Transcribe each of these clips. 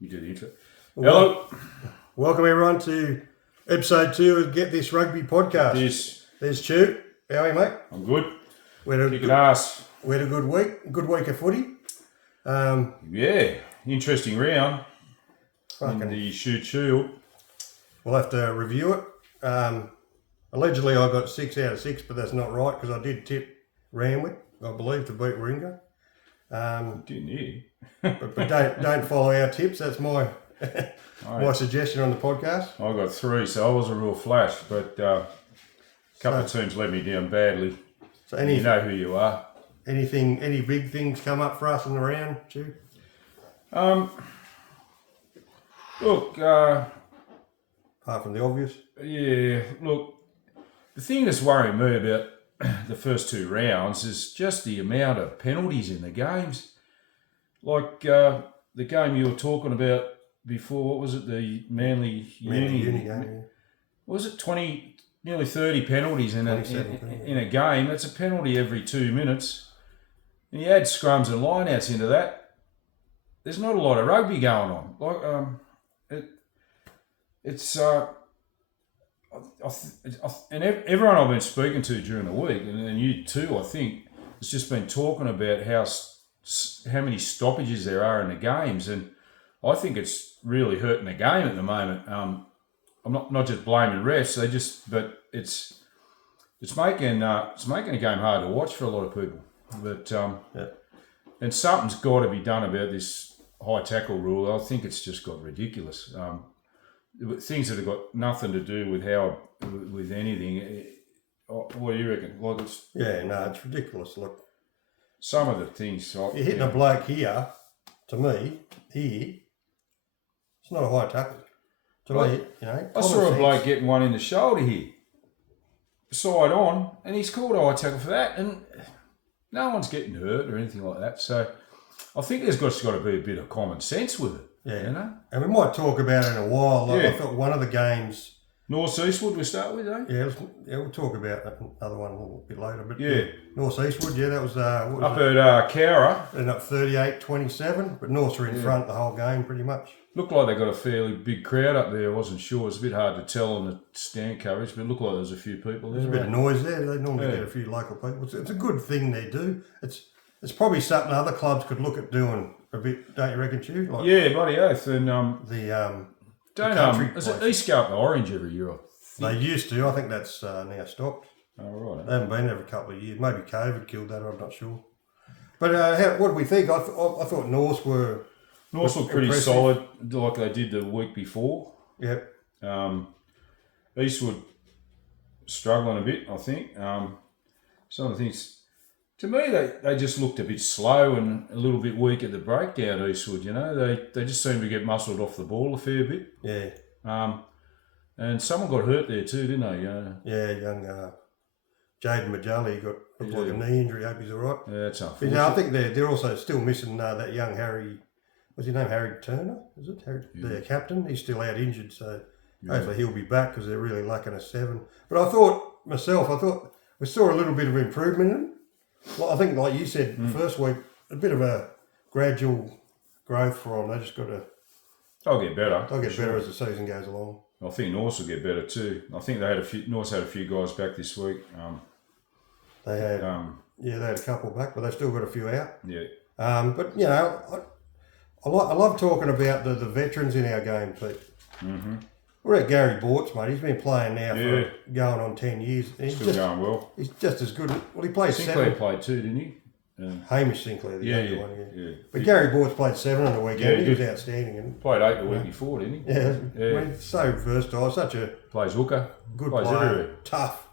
You did the intro. Well, Hello. welcome everyone to episode 2 of Get This Rugby podcast. There's Stu. How are you, mate? I'm good. We had Kicking ass. a good week. Good week of footy. Yeah. Interesting round in Fucking, the shoot shield. we'll have to review it. Allegedly, I got 6 out of 6, but that's not right because I did tip Randwick, I believe, to beat Warringah. Didn't you? But don't follow our tips. That's my my suggestion on the podcast. I got 3, so I was a real flash, but a couple of teams let me down badly. So You know who you are. any big things come up for us in the round, Stu? Look, Apart from the obvious. yeah, look, the thing that's worrying me about the first 2 rounds is just the amount of penalties in the games. Like the game you were talking about before, what was it, the Manly Uni game, yeah. Was it 20, nearly 30 penalties in a game? That's a penalty every 2 minutes. And you add scrums and lineouts into that, there's not a lot of rugby going on. Like and everyone I've been speaking to during the week, and you too, I think, has just been talking about how many stoppages there are in the games, and I think it's really hurting the game at the moment. I'm not just blaming refs, but it's making the game hard to watch for a lot of people. But and something's got to be done about this high tackle rule. I think it's just got ridiculous. Things that have got nothing to do with anything. What do you reckon? Like it's ridiculous. Look, some of the things. you're hitting a bloke here. To me, it's not a high tackle. To me, I saw a bloke getting one in the shoulder here, side on, and he's called a high tackle for that, and no one's getting hurt or anything like that. So I think there's got to be a bit of common sense with it. Yeah, and we might talk about it in a while. Like, Yeah. I thought one of the games. North Eastwood we start with, eh? Yeah, we'll talk about another one a little bit later. But Yeah. North Eastwood, that was Up at Cowra. ended up 38-27, but Norths were in front the whole game pretty much. Looked like they got a fairly big crowd up there. I wasn't sure. It's a bit hard to tell on the stand coverage, but it looked like there was a few people there. There's a bit of noise there. They normally get a few local people. It's a good thing they do. It's probably something other clubs could look at doing a bit, don't you reckon, Stu? Like Yeah, bloody oath. And country is it East go up to Orange every year? they used to. I think that's now stopped. Oh, right. They haven't been there for a couple of years. Maybe COVID killed that. I'm not sure. But what do we think? I thought Norths were Norths looked pretty impressive. solid, like they did the week before. Yep. Eastwood struggling a bit, I think. Some of the things, to me, they just looked a bit slow and a little bit weak at the breakdown, Eastwood, They just seemed to get muscled off the ball a fair bit. Yeah. And someone got hurt there too, didn't they? Yeah, young Jaden Majali looked like a knee injury. Hope he's all right. Yeah, that's But unfortunate. I think they're also still missing that young Harry. What's his name? Harry Turner? Is it the captain? He's still out injured, so hopefully he'll be back because they're really lacking a 7. But I thought we saw a little bit of improvement in him. Well, I think, like you said, first week, a bit of a gradual growth for them. They just got to. They'll get better. They'll get better as the season goes along. I think Norths will get better too. I think Norths had a few guys back this week. They had they had a couple back, but they've still got a few out. Yeah. But I love talking about the veterans in our game, Pete. Mm-hmm. We're at Gary Bortz, mate. He's been playing now for going on 10 years. Still going well. He's just as good. Well, he played Sinclair 7. played too, didn't he? Hamish Sinclair, the other one. Yeah. But Gary Bortz played 7 on the weekend. Yeah, he was outstanding. And Played 8 the week before, didn't he? I mean, so versatile. Such a Plays hooker. good Plays player. everywhere. Tough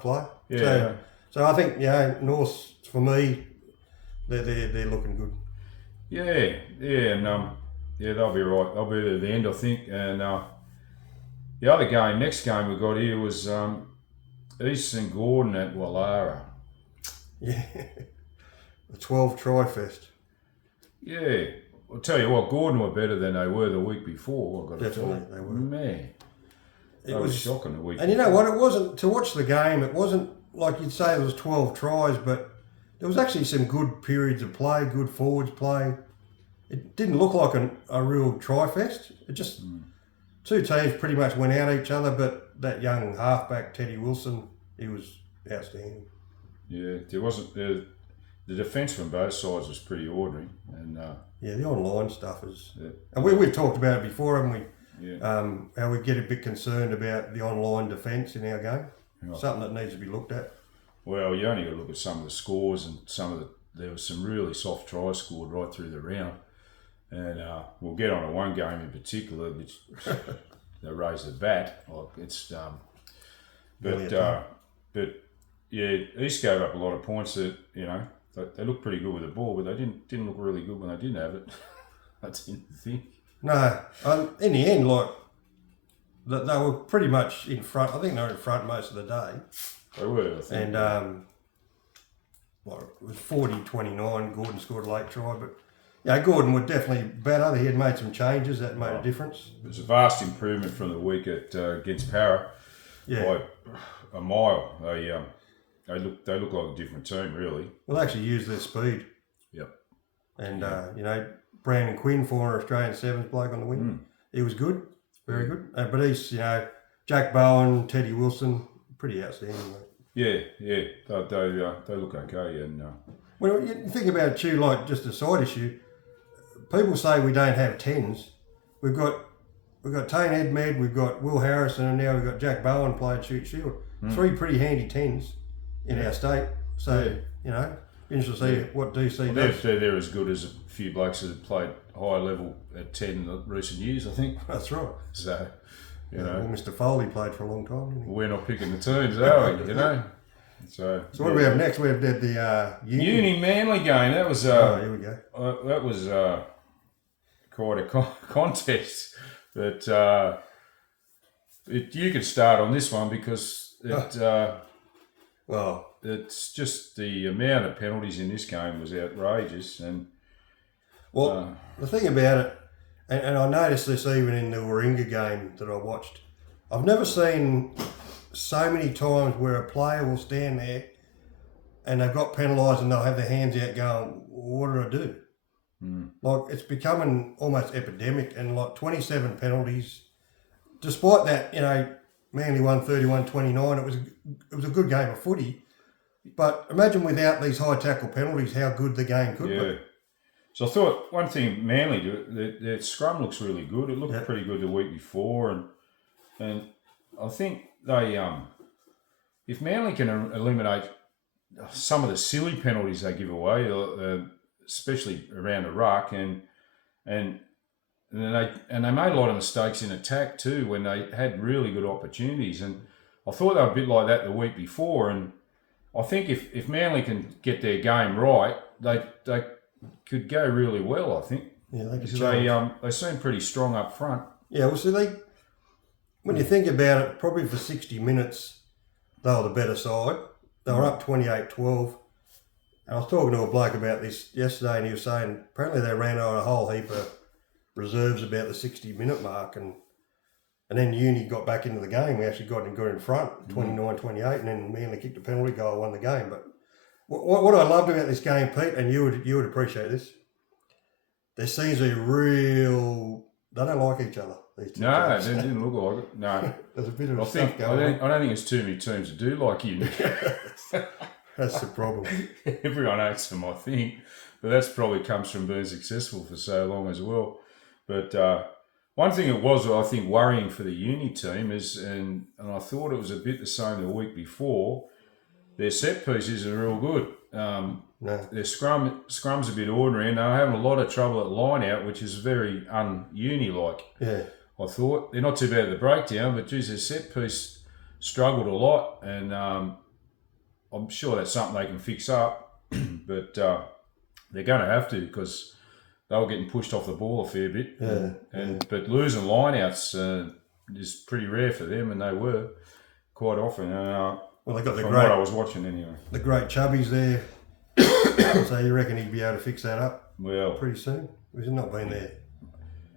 player. Yeah. So I think North for me, they're looking good. Yeah, and they'll be right. They'll be there at the end, I think. And the other next game we got here was East St Gordon at Wallara. Yeah, the 12 try fest. Yeah, I'll tell you what, Gordon were better than they were the week before. I've got to tell Definitely, you. they were. Man, it was shocking the week. And you know what? It wasn't to watch the game. It wasn't like you'd say it was 12 tries, but there was actually some good periods of play, good forwards play. it didn't look like a real tri-fest. It just two teams pretty much went out each other, but that young halfback Teddy Wilson, he was outstanding. Yeah, there wasn't the defence from both sides was pretty ordinary, and yeah, the online stuff is, yeah. and we've talked about it before, haven't we? Yeah. How we get a bit concerned about the online defence in our game. Yeah. Something that needs to be looked at. Well, you only got to look at some of the scores and there was some really soft tries scored right through the round, and we'll get on to one game in particular, which they raised the bat. Like it's, but yeah, East gave up a lot of points that they looked pretty good with the ball, but they didn't look really good when they didn't have it. I didn't think. No, in the end, like they were pretty much in front. I think they were in front most of the day. They were, I think. And it was 40-29. Gordon scored a late try, but yeah, Gordon was definitely better. He had made some changes that made a difference. It was a vast improvement from the week against Para. Yeah, by a mile. They look like a different team, really. well, they actually used their speed. Yep. And Brandon Quinn, former Australian Sevens bloke on the wing, he was good, very good. But he's Jack Bowen, Teddy Wilson, pretty outstanding. Mate. Yeah, they look okay, and When you think about it too, like just a side issue, people say we don't have tens. We've got Tane Edmed, we've got Will Harrison, and now we've got Jack Bowen playing shoot shield. 3 pretty handy tens in our state. So interesting to see what DC does. they're as good as a few blokes that have played high level at 10 in the recent years, I think. That's right. So, well, Mr. Foley played for a long time, didn't he? We're not picking the teams, are we? So what do we have next? We have the Uni Manly game. That was here we go. that was quite a contest, but you could start on this one because it's just the amount of penalties in this game was outrageous, and the thing about it, and I noticed this even in the Warringah game that I watched, I've never seen so many times where a player will stand there and they've got penalised and they'll have their hands out going, what did I do? Like, it's becoming almost epidemic, and like 27 penalties. Despite that, Manly won 31-29. It was a good game of footy. But imagine without these high tackle penalties, how good the game could be. So I thought one thing Manly do, their scrum looks really good. It looked pretty good the week before, and I think they if Manly can eliminate some of the silly penalties they give away, especially around the ruck, and they made a lot of mistakes in attack too when they had really good opportunities, and I thought they were a bit like that the week before, and I think if Manly can get their game right, they could go really well, I think. Yeah, they seem pretty strong up front. Yeah, well, so when you think about it, probably for 60 minutes, they were the better side. They were up 28-12. And I was talking to a bloke about this yesterday, and he was saying apparently they ran out a whole heap of reserves about the 60-minute mark, and then Uni got back into the game. We actually got in front, 29-28, and then Manly kicked a penalty goal, won the game. But what I loved about this game, Pete, and you would appreciate this, there seems to be they don't like each other, these two teams. They didn't look like it. No. There's a bit of stuff going on. I don't think it's too many teams that do like you. That's the problem. Everyone hates them, I think. But that's probably comes from being successful for so long as well. But one thing it was, I think, worrying for the Uni team is, and I thought it was a bit the same the week before, their set pieces are real good. Their scrum's a bit ordinary, and they're having a lot of trouble at line out, which is very un-Uni like. Yeah. I thought they're not too bad at the breakdown, but geez, their set piece struggled a lot, and I'm sure that's something they can fix up. But they're going to have to, because they were getting pushed off the ball a fair bit. But losing lineouts is pretty rare for them, and they were quite often. Well, they got what I was watching anyway. The great Chubbies there. So you reckon he'd be able to fix that up? Well, pretty soon. He's not been there.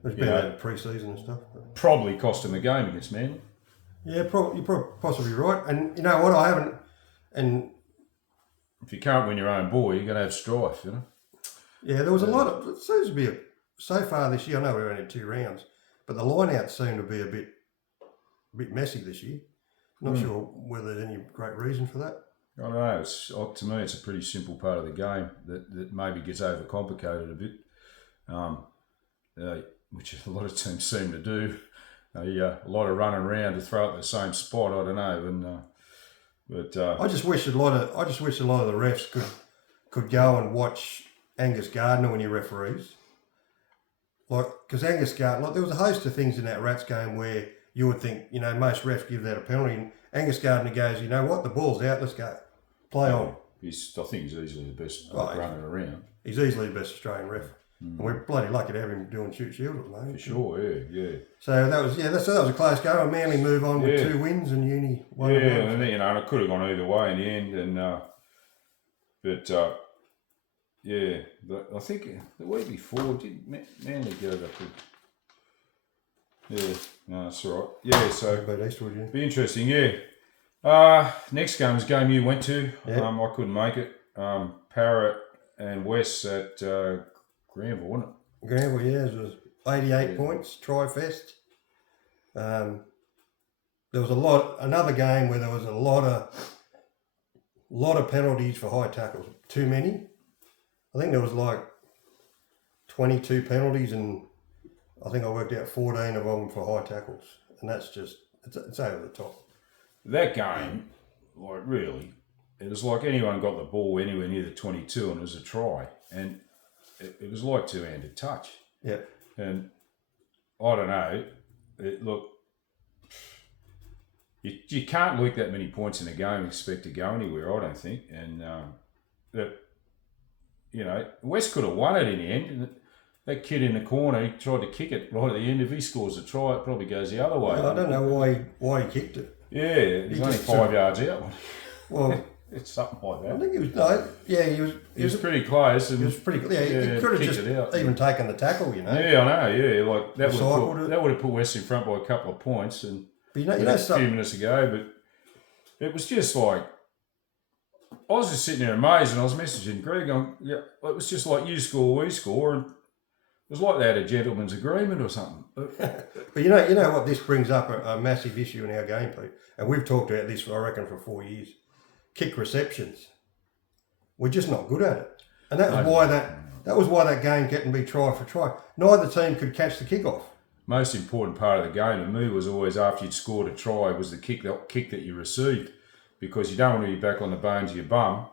He's been there pre-season and stuff. But probably cost him a game against Manly. Yeah, you're possibly right. And you know what? I haven't. And if you can't win your own boy, you're going to have strife. Yeah, there was a lot of. It seems to be so far this year, I know we've only had 2 rounds, but the line-outs seem to be a bit messy this year. Not sure whether there's any great reason for that. I don't know. To me, it's a pretty simple part of the game that maybe gets overcomplicated a bit, which a lot of teams seem to do. A lot of running around to throw at the same spot. I don't know, I just wish a lot of the refs could go and watch Angus Gardner when he referees. Like, because Angus Gardner, like, there was a host of things in that Rats game where you would think, most refs give that a penalty, and Angus Gardner goes, you know what, the ball's out, let's go, play on. I think he's easily the best running around. He's easily the best Australian ref. And we're bloody lucky to have him doing shoot shield at the moment. For sure, yeah. So that was a close game. And Manly move on with 2 wins and Uni 1. Yeah, and then, and it could have gone either way in the end. And I think the week before did Manly get it up to. Yeah, no, that's all right. Yeah, so about Eastwood, yeah. Be interesting, yeah. Next game was a game you went to. Yep. I couldn't make it. Parrot and West at Granville, wasn't it? Granville, yeah, it was 88 points, Tri-Fest. There was another game where there was a lot of penalties for high tackles. Too many. I think there was like 22 penalties, and I think I worked out 14 of them for high tackles. And that's just, it's over the top. That game, like, really, it was like anyone got the ball anywhere near the 22 and it was a try. And it was like two-handed touch. Yeah. And I don't know. You can't leak that many points in a game and expect to go anywhere, I don't think. And, West could have won it in the end. And that kid in the corner, he tried to kick it right at the end. If he scores a try, it probably goes the other way. Well, I don't know why he kicked it. Yeah, he's only 5 yards out. Well, it's something like that. I think he was pretty close. And he was pretty clear. He could have just even taken the tackle, Yeah, I know. Yeah, like that Recycled would have put West in front by a couple of points, and a few minutes ago. But it was just like I was just sitting there amazed, and I was messaging Greg. It was just like you score, we score, and it was like they had a gentleman's agreement or something. But you know what? This brings up a massive issue in our gameplay, and we've talked about this, I reckon, for 4 years. Kick receptions. We're just not good at it, and that was why that game kept be try for try. Neither team could catch the kick off. Most important part of the game to me was always after you'd scored a try was the kick that you received, because you don't want to be back on the bones of your bum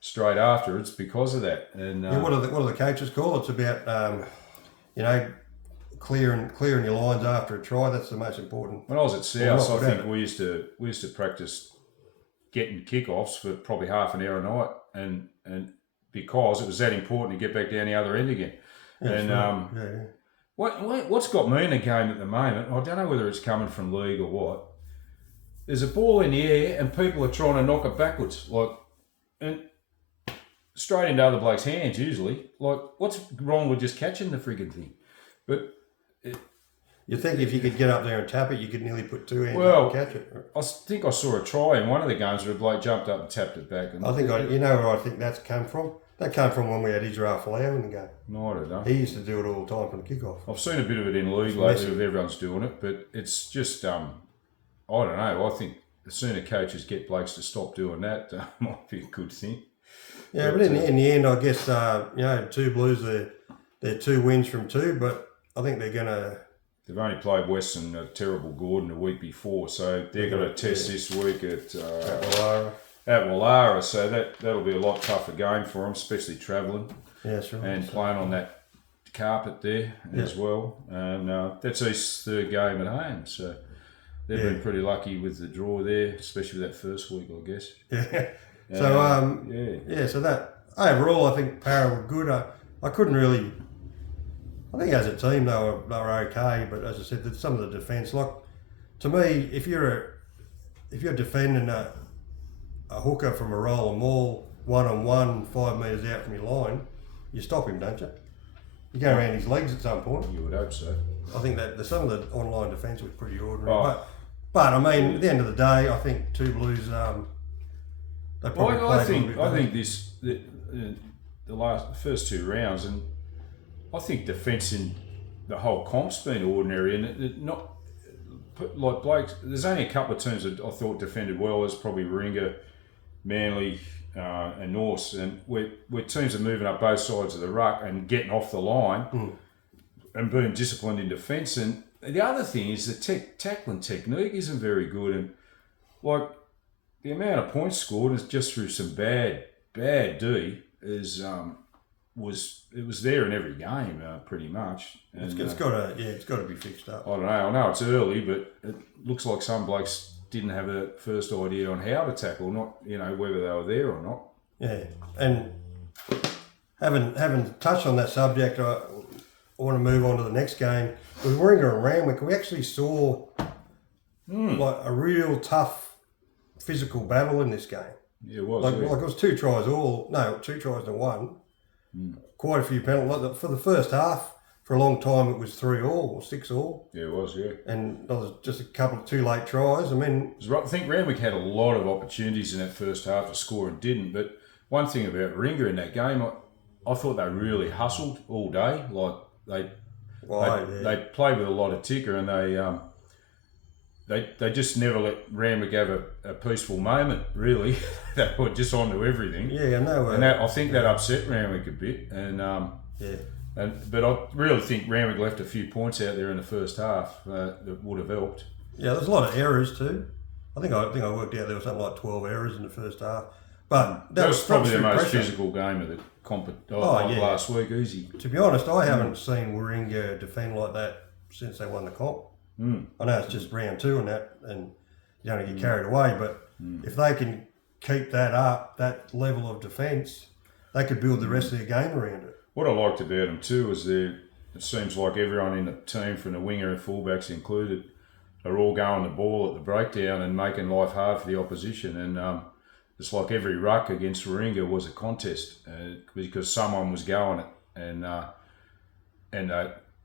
straight afterwards because of that. And what do the coaches call it? It's about clearing your lines after a try. That's the most important. When I was at South, I think we used to practice getting kickoffs for probably half an hour a night, and because it was that important to get back down the other end again. Yeah, and what's got me in the game at the moment, I don't know whether it's coming from league or what. There's a ball in the air and people are trying to knock it backwards, and straight into other blokes' hands usually. Like, what's wrong with just catching the friggin' thing? But you think if you could get up there and tap it, you could nearly put 2 hands up and catch it. I think I saw a try in one of the games where a bloke jumped up and tapped it back. And where I think that's come from? That came from when we had Israel Folau in the game. No, I don't know. He used to do it all the time from the kickoff. I've seen a bit of it in league lately with everyone's doing it, but it's just, I don't know. I think the sooner coaches get blokes to stop doing that, might be a good thing. Yeah, but in the end, I guess, Two Blues, they're 2 wins from 2, but I think they're going to... They've only played Western terrible Gordon the week before, so they're going to test this week at Wallara. So that'll be a lot tougher game for them, especially travelling and playing on that carpet there as well. And that's East's 3rd game at home, so they've been pretty lucky with the draw there, especially with that first week, I guess. Yeah. So that overall, I think Para were good. I couldn't really. I think as a team they were okay, but as I said, some of the defence, like, to me, if you're defending a hooker from a roll and maul 1-on-1 5 metres out from your line, you stop him, don't you? You go around his legs at some point. You would hope so. I think that some of the online defence was pretty ordinary. Oh. But I mean, at the end of the day, I think Two Blues. They probably I think the first 2 rounds, and I think defence in the whole comp's been ordinary, and it not like Blake. There's only a couple of teams that I thought defended well. As probably Warringah, Manly, and Norse, and where teams are moving up both sides of the ruck and getting off the line and being disciplined in defence. And the other thing is the tackling technique isn't very good, and like the amount of points scored is just through some bad D is was there in every game pretty much. And, it's got to be fixed up. I don't know. I know it's early, but it looks like some blokes didn't have a first idea on how to tackle, not whether they were there or not. Yeah, and having touched on that subject, I want to move on to the next game. With Warringah and Randwick, we actually saw like a real tough physical battle in this game. Yeah, it was. Like it was 2 tries to 1. Quite a few penalties. For the first half, for a long time, it was 3-3 or 6-3. Yeah, it was, yeah. And there was just a couple of 2 late tries. I mean... I think Randwick had a lot of opportunities in that first half to score and didn't. But one thing about Warringah in that game, I thought they really hustled all day. Like, they played with a lot of ticker, and they just never let Randwick have a peaceful moment, really. They were just on to everything. Yeah, I know. And I think that upset Randwick a bit. And but I really think Randwick left a few points out there in the first half that would have helped. Yeah, there's a lot of errors too. I think I worked out there was something like 12 errors in the first half. But that was probably the most pressure. physical game of the last week, easy. To be honest, I haven't seen Warringah defend like that since they won the comp. I know it's just round 2 and that, and you don't get carried away, but if they can keep that up, that level of defence, they could build the rest of their game around it. What I liked about them too is it seems like everyone in the team, from the winger and fullbacks included, are all going the ball at the breakdown and making life hard for the opposition. And it's like every ruck against Warringah was a contest because someone was going it, and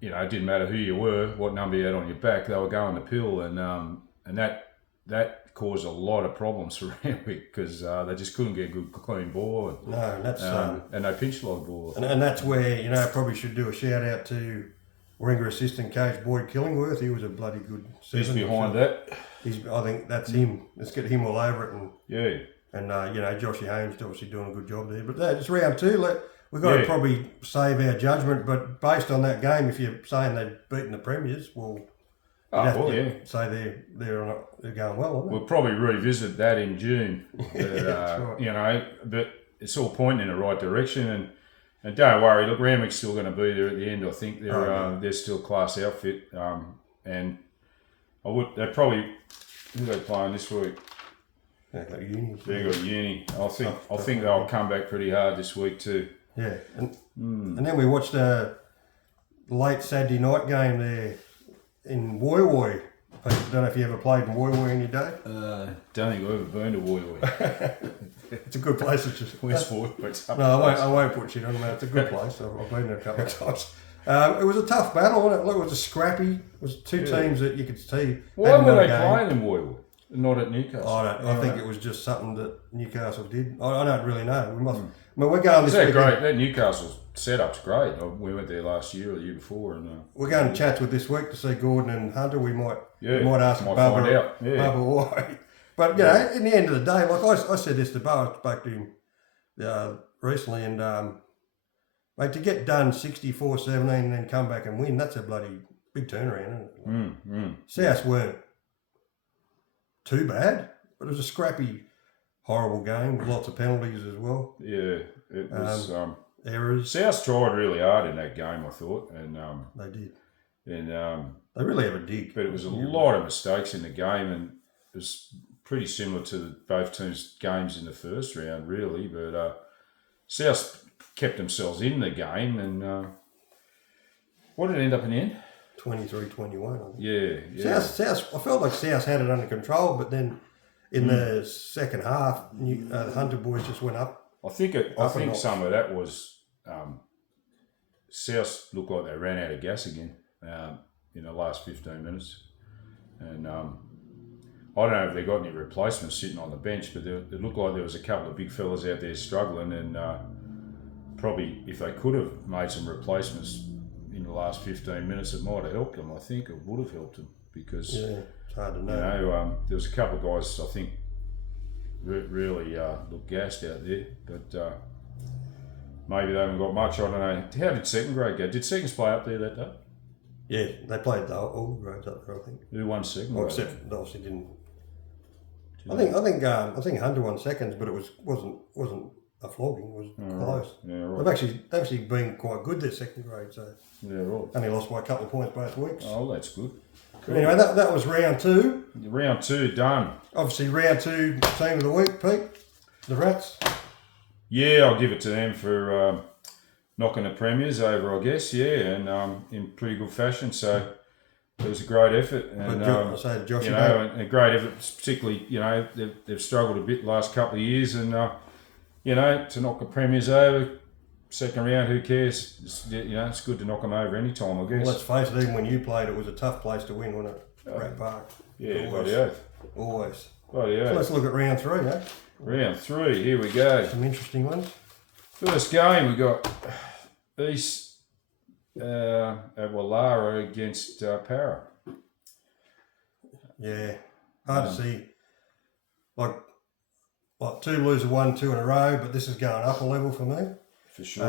it didn't matter who you were, what number you had on your back, they were going the pill, and that caused a lot of problems for Randwick because they just couldn't get a good clean ball. No, and that's and they pinch log ball. And that's where probably should do a shout out to Warringah assistant coach Boyd Killingworth. He was a bloody good. He's behind that. I think that's him. Let's get him all over it. And yeah. And Joshy Holmes obviously doing a good job there. But it's round 2. We've got to probably save our judgment. But based on that game, if you're saying they've beaten the premiers, say they're going well, aren't they? We'll probably revisit that in June. But, right. But it's all pointing in the right direction. And don't worry, look, Randwick's still going to be there at the end. I think they're still a class outfit. And they probably, who are they playing this week? They've got Uni. They've got Uni. I think they'll come back pretty hard this week too. Yeah, and then we watched a late Saturday night game there in Woy Woy. I don't know if you ever played in Woy Woy in your day. Don't think I've ever been to Woy Woy. It's a good place. It's just West Woy, but I won't put shit on it. It's a good place. I've been there a couple of times. It was a tough battle, wasn't it? Look, it was a scrappy. It was 2 teams that you could see. Why were they playing in Woy Woy? Not at Newcastle. I think it was just something that Newcastle did. I don't really know. We must. I mean, we're going this weekend. Great? That Newcastle setup's great. We went there last year or the year before, and we're going to chat with this week to see Gordon and Hunter. We might ask Bubba why. But in the end of the day, like I said this to Bubba, I spoke to him recently, and mate, to get done 64-17 and then come back and win, that's a bloody big turnaround, isn't it? South weren't too bad, but it was a scrappy, horrible game with lots of penalties as well. Yeah, it was errors. South tried really hard in that game, I thought, and they did, and they really have a dig. But it was a lot of mistakes in the game, and it was pretty similar to both teams' games in the first round, really. But South kept themselves in the game, and what did it end up in the end? 23-21. Yeah. South. I felt like South had it under control, but then in the second half, the Hunter boys just went up. I think some of that was South looked like they ran out of gas again in the last 15 minutes, and I don't know if they got any replacements sitting on the bench, but it looked like there was a couple of big fellas out there struggling, and probably if they could have made some replacements, in the last 15 minutes, it might have helped them. I think it would have helped them because Yeah, it's hard to know. there was a couple of guys I think really looked gassed out there, but maybe they haven't got much. I don't know. How did second grade go? Did seconds play up there that day? Yeah, they played all the grades up there, I think. Who won second Well, grade? except they obviously didn't. I think Hunter won seconds, but it wasn't a flogging. It was close. Yeah, right. They've actually been quite good their second grade, so Yeah, right. only lost by a couple of points both weeks. Oh, that's good. But anyway, that was round 2. Round 2 done. Obviously, round 2 team of the week, Pete, the Rats. Yeah, I'll give it to them for knocking the premiers over, I guess. Yeah, and in pretty good fashion. So it was a great effort, and But I say Joshy, you know, and a great effort. Particularly, you know, they've struggled a bit the last couple of years, and you know, to knock the premiers over. Second round, who cares? You know, it's good to knock them over any time, I guess. well, let's face it, even when you played, it was a tough place to win, wasn't it? Rat Park. Yeah, Always. bloody oath. Always. Bloody So oath. let's look at round 3, eh? Round 3, here we go. Some interesting ones. First game, we got East at Wallara against Para. Yeah, hard to see. Like 2 lose 1, 2 in a row, but this is going up a level for me. For sure.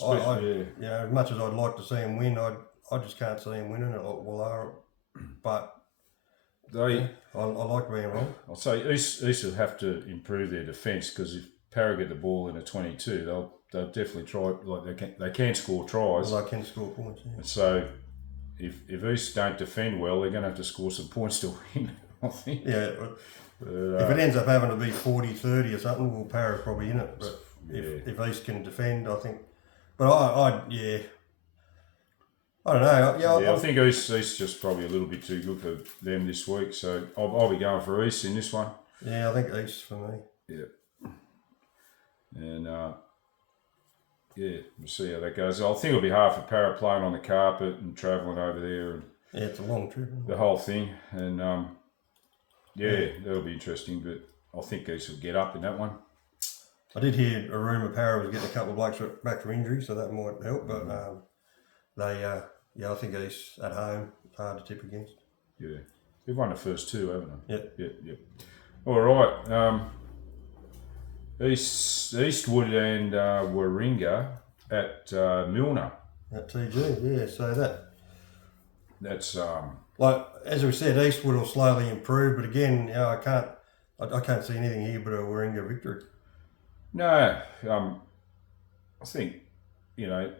You know, as much as I'd like to see him win, I just can't see him winning at Wallara. But They, I like being wrong. I'll say East will have to improve their defence because if Para get the ball in a 22, they'll definitely try. Like they can score tries. Well, I can score points. Yeah. So if East don't defend well, they're going to have to score some points to win. I think. Yeah, But, if it ends up having to be 40-30 or something, well, Para's probably in it. But if East can defend, I think. But I don't know. Yeah, I think East's just probably a little bit too good for them this week. So I'll be going for East in this one. Yeah, I think East for me. Yeah. And yeah, we'll see how that goes. I think it'll be hard for Para playing on the carpet and travelling over there and Yeah, it's a long trip. Isn't it? the whole thing. And yeah, that'll be interesting. But I think East will get up in that one. I did hear a rumour Para was getting a couple of blokes back from injury, so that might help. But I think East at home, it's hard to tip against. Yeah. They've won the first 2, haven't they? Yep. Yep. All right. Eastwood and Warringah at Milner. At TG, yeah. So That's like as we said, Eastwood will slowly improve, but again, you know, I can't see anything here but a Warringah victory. no. I think you know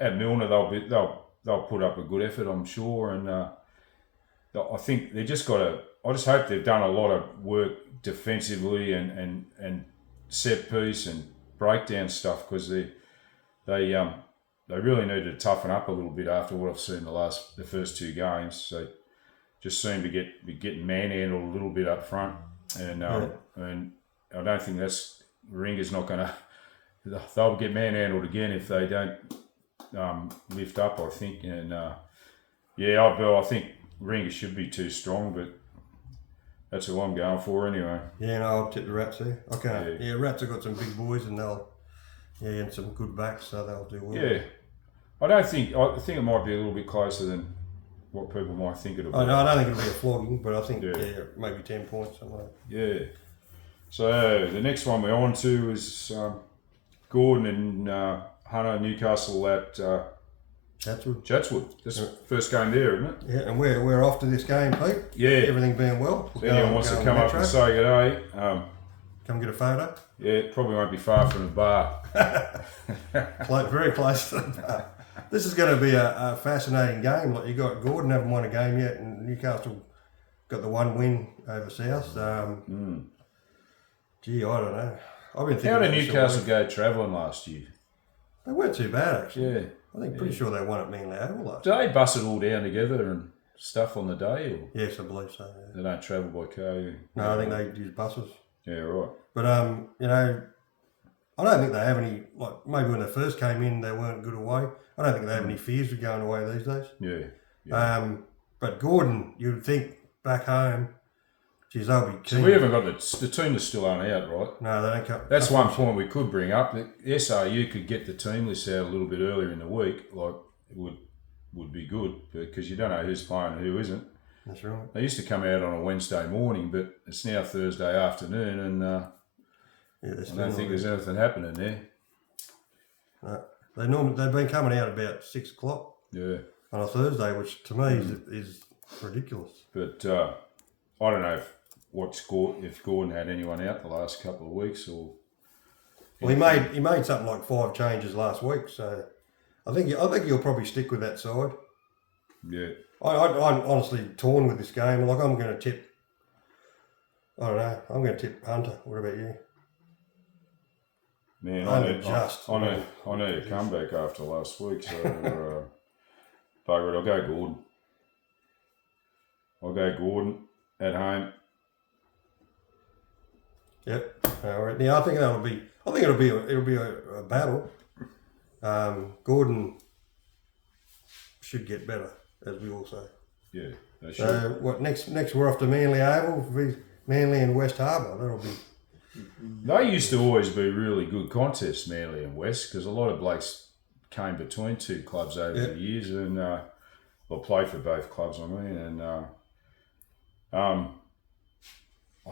at Milner they'll put up a good effort, I'm sure, and I think they just got to. I just hope they've done a lot of work defensively and set piece and breakdown stuff because they really needed to toughen up a little bit after what I've seen the first 2 games. They just seem to be getting manhandled a little bit up front, and I don't think Ringer's not going to. They'll get manhandled again if they don't lift up. I think, and I think Ringer should be too strong, but that's who I'm going for anyway. Yeah, no, I'll tip the Rats there. Okay, yeah, Rats have got some big boys and and some good backs, so they'll do well. Yeah, I think it might be a little bit closer than what people might think it'll be. I don't think it'll be a flogging, but I think maybe 10 points something like that. Yeah. So the next one we're on to is Gordon and Hunter Newcastle at Chatswood. That's the first game there, isn't it? Yeah, and we're off to this game, Pete. Yeah. Everything being well. If anyone wants to come up and say good day, come get a photo. yeah, it probably won't be far from the bar. Very close to the bar. This is going to be a fascinating game. Like you got Gordon haven't won a game yet, and Newcastle got the 1 win over South. Gee, I don't know. I've been thinking. How did about this all Newcastle week. go travelling last year? They weren't too bad actually. Yeah. I think pretty sure they won at Manly Oval last. Do they bust it all down together and stuff on the day, or Yes, I believe so. Yeah. they don't travel by car? No, I think they use buses. Yeah, right. But you know, I don't think they have any. Like maybe when they first came in, they weren't good away. I don't think they have any fears of going away these days. Yeah. But Gordon, you'd think back home, geez, they'll be keen. So we haven't got the team that still aren't out, right? No, they don't come. That's one point we could bring up. The SRU could get the team list out a little bit earlier in the week, like would be good because you don't know who's playing and who isn't. That's right. They used to come out on a Wednesday morning, but it's now Thursday afternoon, and I don't think there's anything happening there. They've been coming out about 6 o'clock. Yeah. On a Thursday, which to me is ridiculous. But I don't know if Gordon had anyone out the last couple of weeks or. Well, he made something like 5 changes last week, so I think he'll probably stick with that side. Yeah. I'm honestly torn with this game. Like I'm going to tip. I don't know. I'm going to tip Hunter. What about you? Man, I need a comeback after last week, so bugger it. I'll go Gordon. I'll go Gordon at home. Yep. All right. Now I think it'll be a battle. Gordon should get better, as we all say. Yeah, they should. So what next we're off to Manly Oval, Manly and West Harbour. That'll be. They used to always be really good contests, Manly and West, because a lot of blokes came between two clubs over the years and played for both clubs. I mean, and I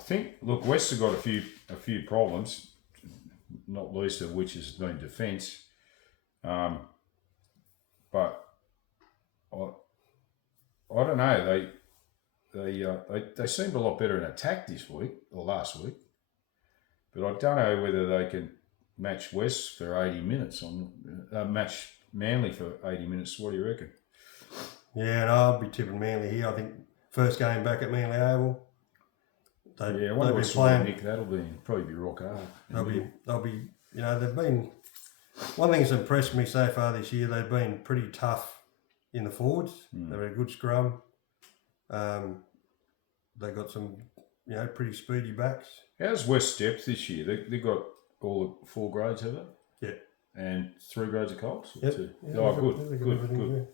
think West have got a few problems, not least of which has been defence. But I don't know. They seemed a lot better in attack this week or last week. But I don't know whether they can match West for 80 minutes match Manly for 80 minutes. What do you reckon? Yeah, and I'll be tipping Manly here. I think first game back at Manly Oval. I wonder what sort of nick that'll be. Probably be rock hard. They'll be. You know, they've been. One thing that's impressed me so far this year, they've been pretty tough in the forwards. They've had a good scrum. They got some, pretty speedy backs. How's West depth this year? They got all the 4 grades, have they? Yeah. And 3 grades of Colts? Yep. Yeah, good.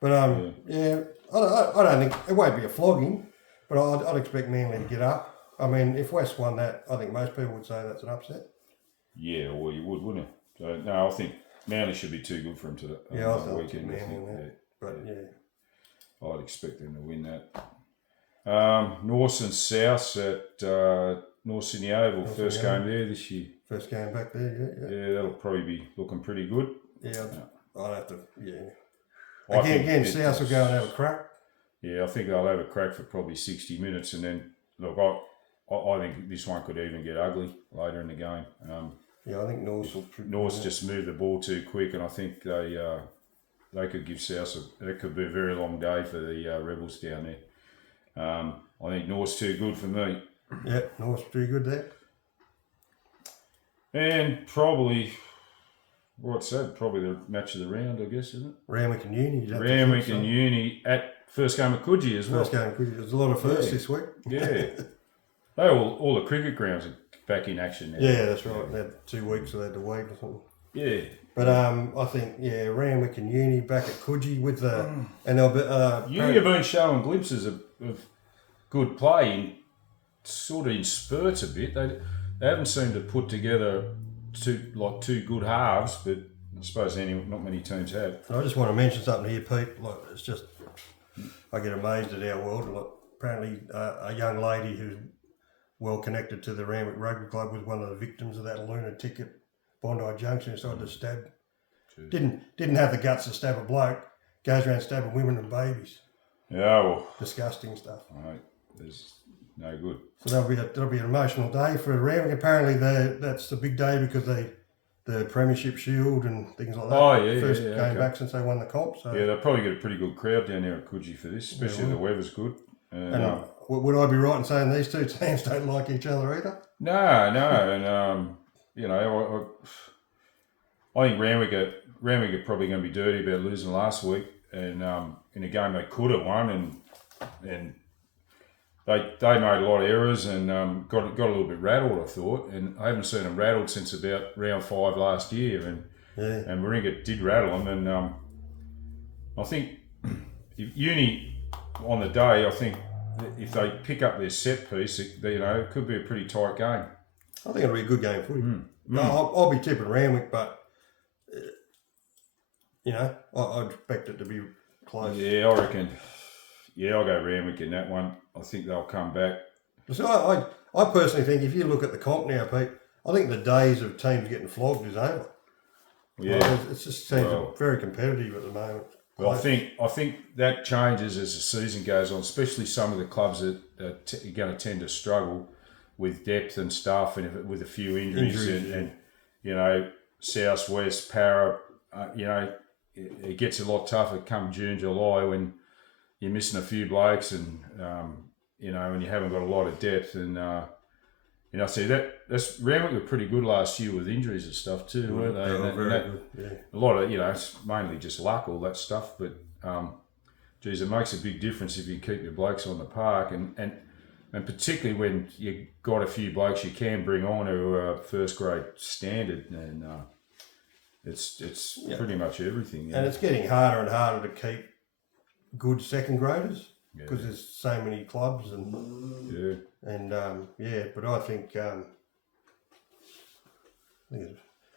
But I don't think it won't be a flogging, but I'd expect Manly to get up. I mean, if West won that, I think most people would say that's an upset. Yeah, well, you would, wouldn't you? So, no, I think Manly should be too good for him to the weekend. I'd expect them to win that. North and South at North Sydney Oval, first game there this year. First game back there, Yeah, that'll probably be looking pretty good. Yeah, I'd have to, Again, South will go and have a crack. Yeah, I think they'll have a crack for probably 60 minutes, and then, look, I think this one could even get ugly later in the game. I think North's just moved the ball too quick, and I think they could give South it could be a very long day for the Rebels down there. I think North's too good for me. Yeah, North's pretty good there. And probably, what's that? Probably the match of the round, I guess, isn't it? Randwick and Uni. Randwick and Uni at first game of Coogee as well. First game of Coogee. There's a lot of firsts this week. Yeah. All the cricket grounds are back in action now. Yeah, that's right. They had 2 weeks, so they had to wait or something. Yeah. But I think, Randwick and Uni back at Coogee with the... and they'll be... Uni have been showing glimpses of good play in spurts a bit. They haven't seemed to put together two good halves, but I suppose not many teams have. I just want to mention something here, Pete. It's just... I get amazed at our world. Apparently a young lady who's well connected to the Randwick Rugby Club was one of the victims of that lunatic at Bondi Junction. Decided to stab. Didn't have the guts to stab a bloke. Goes around stabbing women and babies. Yeah, well, disgusting stuff. Right, there's no good. So that'll be an emotional day for Randwick. Apparently that's the big day because the Premiership Shield and things like that. Oh yeah, first game back since they won the comp. So yeah, they'll probably get a pretty good crowd down there at Coogee for this, especially if the weather's good. And would I be right in saying these two teams don't like each other either? No, and I think Randwick are probably going to be dirty about losing last week, and in a game they could have won, and they made a lot of errors and got a little bit rattled, I thought, and I haven't seen them rattled since about round 5 last year, and Warringah did rattle them, and I think if Uni on the day, I think if they pick up their set piece, it could be a pretty tight game. I think it'll be a good game for you. No, I'll be tipping Randwick, but I'd expect it to be close. Yeah, I reckon. Yeah, I'll go Randwick in that one. I think they'll come back. So I personally think if you look at the comp now, Pete, I think the days of teams getting flogged is over. Yeah, It's just seems very competitive at the moment. well, I think that changes as the season goes on, especially some of the clubs that are going to tend to struggle with depth and stuff, and with a few injuries. And South West Para, it gets a lot tougher come June, July when you're missing a few blokes, and when you haven't got a lot of depth. And see that's Randwick were pretty good last year with injuries and stuff too, weren't they? They were very good. Yeah. A lot of it's mainly just luck, all that stuff. But geez, it makes a big difference if you keep your blokes on the park, and particularly when you got a few blokes you can bring on who are first grade standard, and it's pretty much everything. And it's getting harder and harder to keep good second graders because there's so many clubs but I think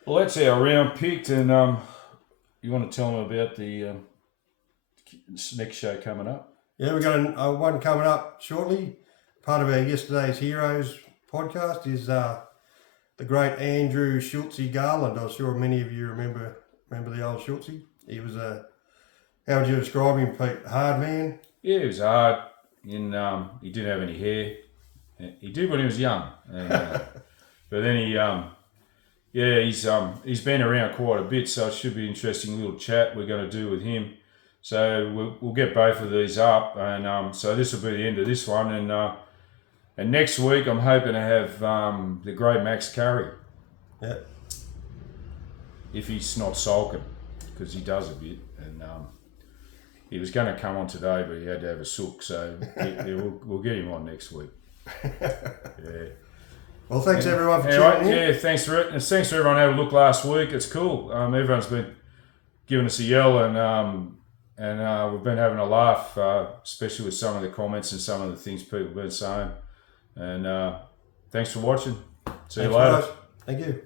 well, that's our round picked, and you want to tell them about the next show coming up? Yeah, we've got one coming up shortly. Part of our Yesterday's Heroes podcast is the great Andrew Schultze Garland. I'm sure many of you remember the old Schultze. He was how would you describe him, Pete? Hard man? Yeah, he was hard. He didn't have any hair. He did when he was young, and, but then he's been around quite a bit, so it should be an interesting little chat we're going to do with him. So we'll get both of these up, and so this will be the end of this one, and next week I'm hoping to have the great Max Curry. Yeah. If he's not sulking, because he does a bit, and he was going to come on today, but he had to have a sook, so we'll get him on next week. Yeah. Well, thanks everyone for tuning in. Yeah, thanks for it. And thanks for everyone who had a look last week. It's cool. Everyone's been giving us a yell, and we've been having a laugh, especially with some of the comments and some of the things people have been saying. And thanks for watching. See you later. Thank you.